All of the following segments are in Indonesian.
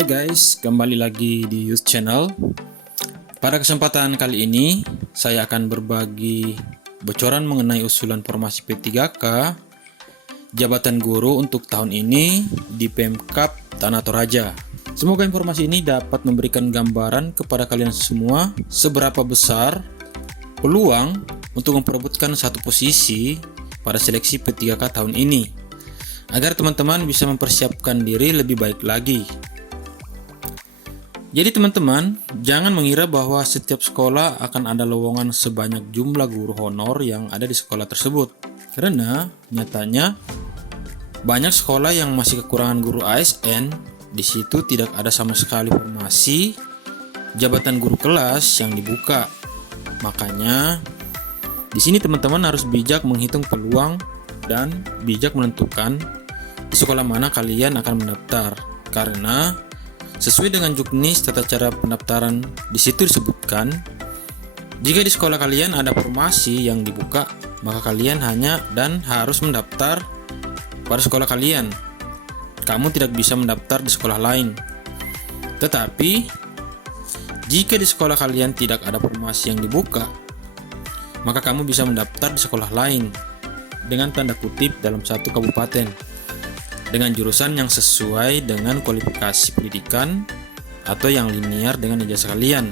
Hai guys, kembali lagi di Youth Channel. Pada kesempatan kali ini, saya akan berbagi bocoran mengenai usulan formasi P3K jabatan guru untuk tahun ini di Pemkab Tanah Toraja. Semoga informasi ini dapat memberikan gambaran kepada kalian semua seberapa besar peluang untuk memperebutkan satu posisi pada seleksi P3K tahun ini, agar teman-teman bisa mempersiapkan diri lebih baik lagi. Jadi teman-teman, jangan mengira bahwa setiap sekolah akan ada lowongan sebanyak jumlah guru honor yang ada di sekolah tersebut. Karena nyatanya banyak sekolah yang masih kekurangan guru ASN, di situ tidak ada sama sekali formasi jabatan guru kelas yang dibuka. Makanya di sini teman-teman harus bijak menghitung peluang dan bijak menentukan di sekolah mana kalian akan mendaftar. Karena sesuai dengan juknis tata cara pendaftaran di situ disebutkan, jika di sekolah kalian ada formasi yang dibuka, maka kalian hanya dan harus mendaftar pada sekolah kalian. Kamu tidak bisa mendaftar di sekolah lain. Tetapi jika di sekolah kalian tidak ada formasi yang dibuka, maka kamu bisa mendaftar di sekolah lain dengan tanda kutip dalam satu kabupaten dengan jurusan yang sesuai dengan kualifikasi pendidikan atau yang linear dengan ijazah kalian.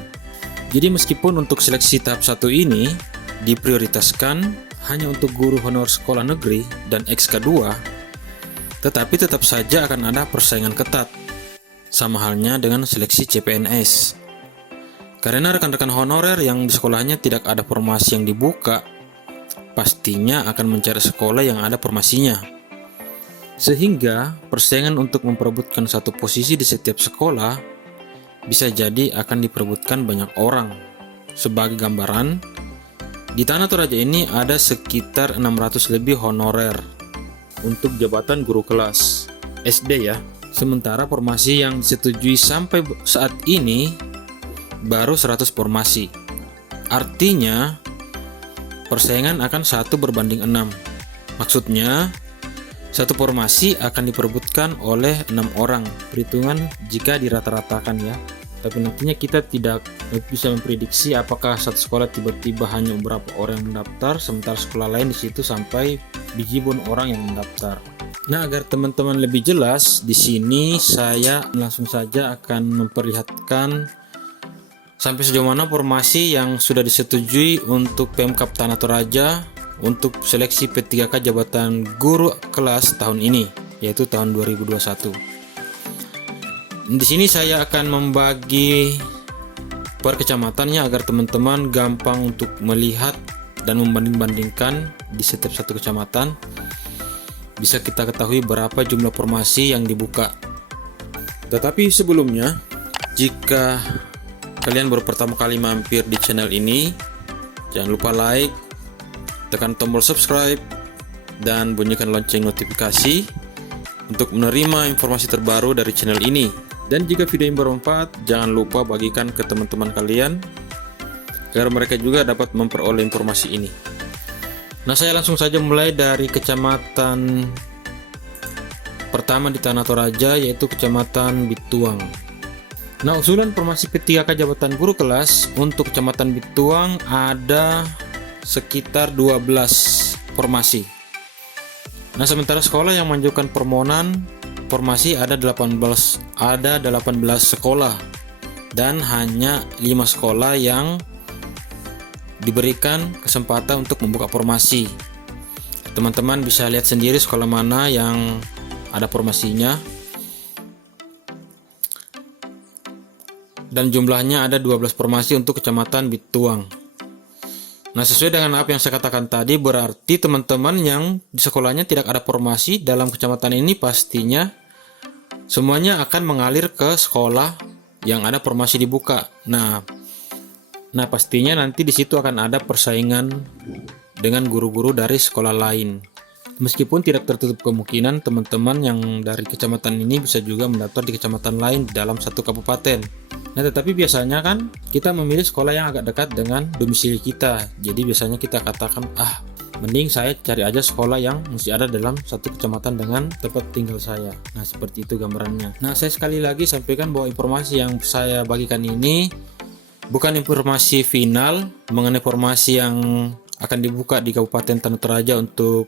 Jadi meskipun untuk seleksi tahap 1 ini diprioritaskan hanya untuk guru honor sekolah negeri dan XK2, tetapi tetap saja akan ada persaingan ketat, sama halnya dengan seleksi CPNS. Karena rekan-rekan honorer yang di sekolahnya tidak ada formasi yang dibuka, pastinya akan mencari sekolah yang ada formasinya. Sehingga persaingan untuk memperebutkan satu posisi di setiap sekolah bisa jadi akan diperebutkan banyak orang. Sebagai gambaran, di Tanah Toraja ini ada sekitar 600 lebih honorer untuk jabatan guru kelas SD ya. Sementara formasi yang disetujui sampai saat ini baru 100 formasi. Artinya persaingan akan 1 berbanding 6. Maksudnya satu formasi akan diperebutkan oleh 6 orang, perhitungan jika dirata-ratakan ya. Tapi nantinya kita tidak bisa memprediksi apakah satu sekolah tiba-tiba hanya beberapa orang yang mendaftar, sementara sekolah lain di situ sampai bejibun orang yang mendaftar. Nah, agar teman-teman lebih jelas, di sini saya langsung saja akan memperlihatkan sampai sejauh mana formasi yang sudah disetujui untuk Pemkab Tanah Toraja untuk seleksi P3K jabatan guru kelas tahun ini, yaitu tahun 2021. Di sini saya akan membagi per kecamatannya agar teman-teman gampang untuk melihat dan membanding-bandingkan di setiap satu kecamatan. Bisa kita ketahui berapa jumlah formasi yang dibuka. Tetapi sebelumnya, jika kalian baru pertama kali mampir di channel ini, jangan lupa like, tekan tombol subscribe, dan bunyikan lonceng notifikasi untuk menerima informasi terbaru dari channel ini. Dan jika video ini bermanfaat, jangan lupa bagikan ke teman-teman kalian agar mereka juga dapat memperoleh informasi ini. Nah, saya langsung saja mulai dari kecamatan pertama di Tanah Toraja, yaitu Kecamatan Bituang. Nah, usulan formasi P3K jabatan guru kelas untuk Kecamatan Bituang ada sekitar 12 formasi. Nah, sementara sekolah yang mengajukan permohonan formasi ada 18 sekolah dan hanya 5 sekolah yang diberikan kesempatan untuk membuka formasi. Teman-teman bisa lihat sendiri sekolah mana yang ada formasinya. Dan jumlahnya ada 12 formasi untuk Kecamatan Bituang. Nah, sesuai dengan apa yang saya katakan tadi, berarti teman-teman yang di sekolahnya tidak ada formasi dalam kecamatan ini pastinya semuanya akan mengalir ke sekolah yang ada formasi dibuka. Nah pastinya nanti di situ akan ada persaingan dengan guru-guru dari sekolah lain. Meskipun tidak tertutup kemungkinan teman-teman yang dari kecamatan ini bisa juga mendaftar di kecamatan lain dalam satu kabupaten. Nah, tetapi biasanya kan kita memilih sekolah yang agak dekat dengan domisili kita. Jadi biasanya kita katakan, Mending saya cari aja sekolah yang masih ada dalam satu kecamatan dengan tempat tinggal saya. Nah, seperti itu gambarannya. Nah, saya sekali lagi sampaikan bahwa informasi yang saya bagikan ini bukan informasi final mengenai formasi yang akan dibuka di Kabupaten Tanah Toraja untuk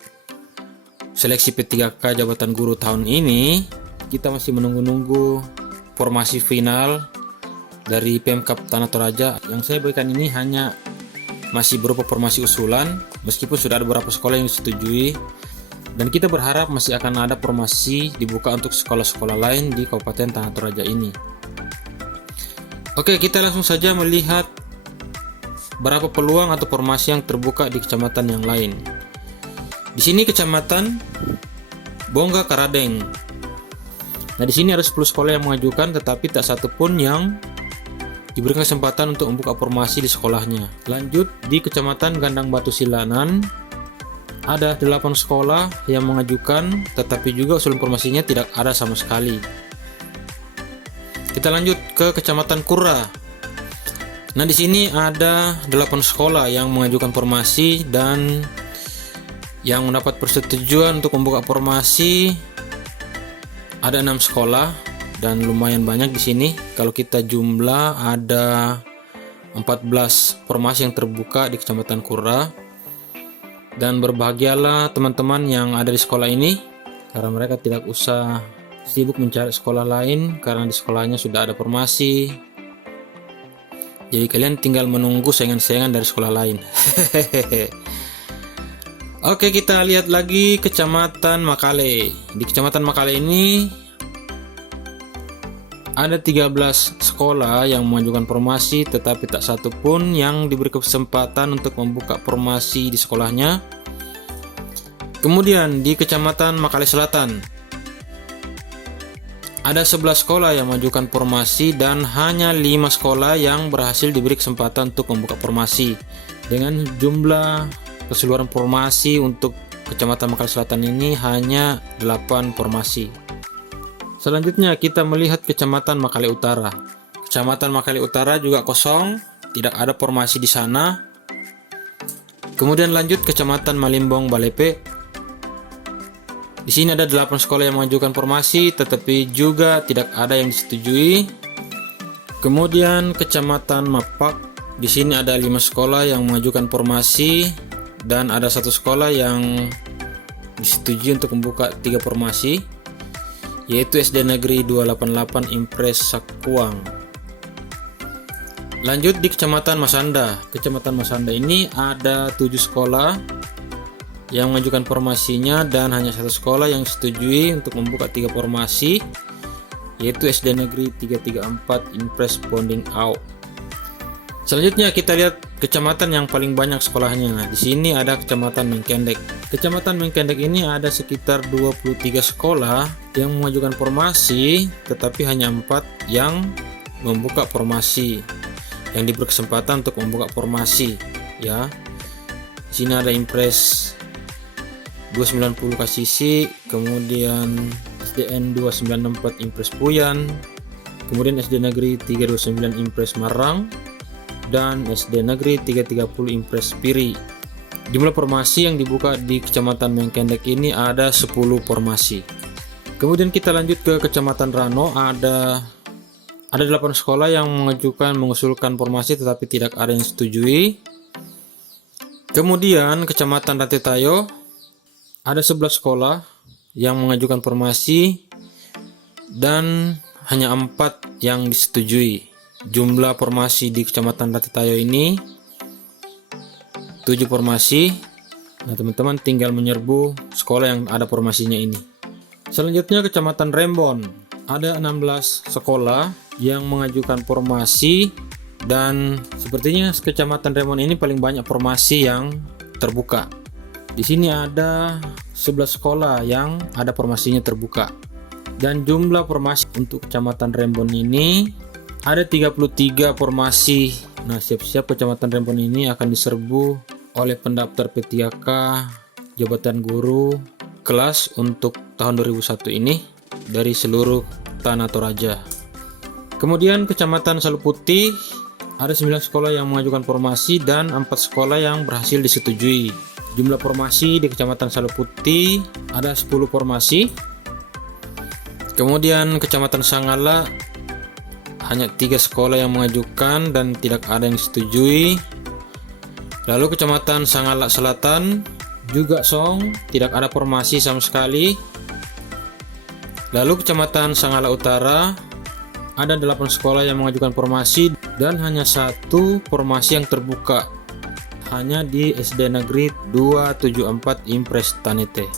seleksi P3K jabatan guru tahun ini. Kita masih menunggu-nunggu formasi final dari Pemkab Tanah Toraja. Yang saya berikan ini hanya masih berupa formasi usulan, meskipun sudah ada beberapa sekolah yang disetujui, dan kita berharap masih akan ada formasi dibuka untuk sekolah-sekolah lain di Kabupaten Tanah Toraja ini. Oke, kita langsung saja melihat berapa peluang atau formasi yang terbuka di kecamatan yang lain. Di sini kecamatan Bongga Karadeng. Nah, di sini ada 10 sekolah yang mengajukan, tetapi tak satu pun yang diberikan kesempatan untuk membuka formasi di sekolahnya. Lanjut, di Kecamatan Gandang Batu Silanan ada 8 sekolah yang mengajukan, tetapi juga usulan formasinya tidak ada sama sekali. Kita lanjut ke Kecamatan Kura. Nah, di sini ada 8 sekolah yang mengajukan formasi dan yang mendapat persetujuan untuk membuka formasi ada 6 sekolah. Dan lumayan banyak di sini. Kalau kita jumlah ada 14 formasi yang terbuka di Kecamatan Kura. Dan berbahagialah teman-teman yang ada di sekolah ini, karena mereka tidak usah sibuk mencari sekolah lain karena di sekolahnya sudah ada formasi. Jadi kalian tinggal menunggu saingan-saingan dari sekolah lain. Oke, kita lihat lagi Kecamatan Makale. Di Kecamatan Makale ini ada 13 sekolah yang mengajukan formasi, tetapi tak satu pun yang diberi kesempatan untuk membuka formasi di sekolahnya. Kemudian di Kecamatan Makale Selatan ada 11 sekolah yang mengajukan formasi dan hanya 5 sekolah yang berhasil diberi kesempatan untuk membuka formasi. Dengan jumlah keseluruhan formasi untuk Kecamatan Makale Selatan ini hanya 8 formasi. Selanjutnya kita melihat Kecamatan Makale Utara. Kecamatan Makale Utara juga kosong, tidak ada formasi di sana. Kemudian lanjut Kecamatan Malimbong Balepe. Di sini ada 8 sekolah yang mengajukan formasi, tetapi juga tidak ada yang disetujui. Kemudian Kecamatan Mapak. Di sini ada 5 sekolah yang mengajukan formasi dan ada 1 sekolah yang disetujui untuk membuka 3 formasi, yaitu SD Negeri 288 Impres Sakuang. Lanjut di Kecamatan Masanda. Kecamatan Masanda ini ada 7 sekolah yang mengajukan formasinya dan hanya 1 sekolah yang disetujui untuk membuka 3 formasi, yaitu SD Negeri 334 Impres Ponding Au. Selanjutnya kita lihat kecamatan yang paling banyak sekolahnya. Nah, di sini ada Kecamatan Mengkendek. Kecamatan Mengkendek ini ada sekitar 23 sekolah yang mengajukan formasi, tetapi hanya 4 yang membuka formasi, yang diberi kesempatan untuk membuka formasi. Ya, di sini ada Impres 290 Kasisi, kemudian SDN 294 Impres Puyan, kemudian SD Negeri 329 Impres Marang, dan SD Negeri 330 Impres Piri. Jumlah formasi yang dibuka di Kecamatan Mengkendek ini ada 10 formasi. Kemudian kita lanjut ke Kecamatan Rano. Ada 8 sekolah yang mengusulkan formasi, tetapi tidak ada yang setujui. Kemudian Kecamatan Ratetayo ada 11 sekolah yang mengajukan formasi dan hanya 4 yang disetujui. Jumlah formasi di Kecamatan Ratetayo ini 7 formasi. Nah, teman-teman tinggal menyerbu sekolah yang ada formasinya ini. Selanjutnya Kecamatan Rembon. Ada 16 sekolah yang mengajukan formasi dan sepertinya Kecamatan Rembon ini paling banyak formasi yang terbuka. Di sini ada 11 sekolah yang ada formasinya terbuka. Dan jumlah formasi untuk Kecamatan Rembon ini ada 33 formasi. Nah, siap-siap Kecamatan Rembon ini akan diserbu oleh pendaftar P3K jabatan guru kelas untuk tahun 2001 ini dari seluruh Tanah Toraja. Kemudian Kecamatan Saluputih ada 9 sekolah yang mengajukan formasi dan 4 sekolah yang berhasil disetujui. Jumlah formasi di Kecamatan Saluputi ada 10 formasi. Kemudian Kecamatan Sangala hanya 3 sekolah yang mengajukan dan tidak ada yang disetujui. Lalu Kecamatan Sangala Selatan juga tidak ada formasi sama sekali. Lalu Kecamatan Sangala Utara ada 8 sekolah yang mengajukan formasi dan hanya 1 formasi yang terbuka, hanya di SD Negeri 274 Impres Tanite.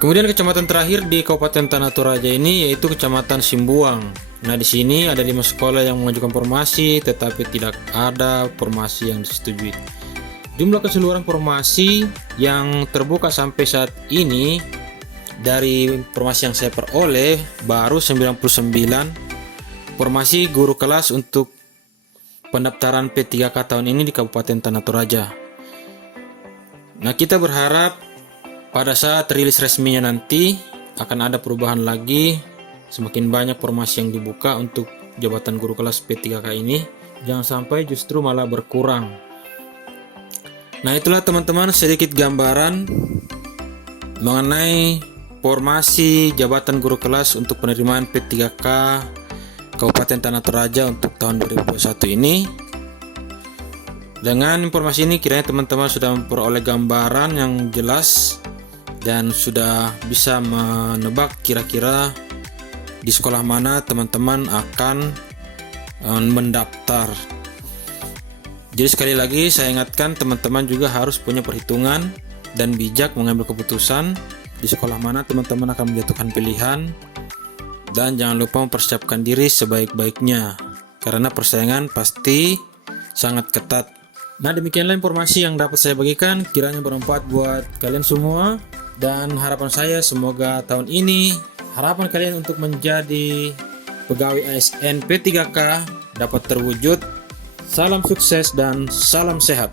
Kemudian kecamatan terakhir di Kabupaten Tanah Toraja ini yaitu Kecamatan Simbuang. Nah, di sini ada 5 sekolah yang mengajukan formasi tetapi tidak ada formasi yang disetujui. Jumlah keseluruhan formasi yang terbuka sampai saat ini dari informasi yang saya peroleh baru 99 formasi guru kelas untuk pendaftaran P3K tahun ini di Kabupaten Tanah Toraja. Nah, kita berharap pada saat rilis resminya nanti akan ada perubahan lagi, semakin banyak formasi yang dibuka untuk jabatan guru kelas P3K ini, jangan sampai justru malah berkurang. Nah, itulah teman-teman sedikit gambaran mengenai formasi jabatan guru kelas untuk penerimaan P3K Kabupaten Tanah Toraja untuk tahun 2021 ini. Dengan informasi ini kiranya teman-teman sudah memperoleh gambaran yang jelas dan sudah bisa menebak kira-kira di sekolah mana teman-teman akan mendaftar. Jadi sekali lagi saya ingatkan teman-teman juga harus punya perhitungan dan bijak mengambil keputusan di sekolah mana teman-teman akan menjatuhkan pilihan, dan jangan lupa mempersiapkan diri sebaik-baiknya karena persaingan pasti sangat ketat. Nah, demikianlah informasi yang dapat saya bagikan, kiranya bermanfaat buat kalian semua, dan harapan saya semoga tahun ini harapan kalian untuk menjadi pegawai ASN P3K dapat terwujud. Salam sukses dan salam sehat.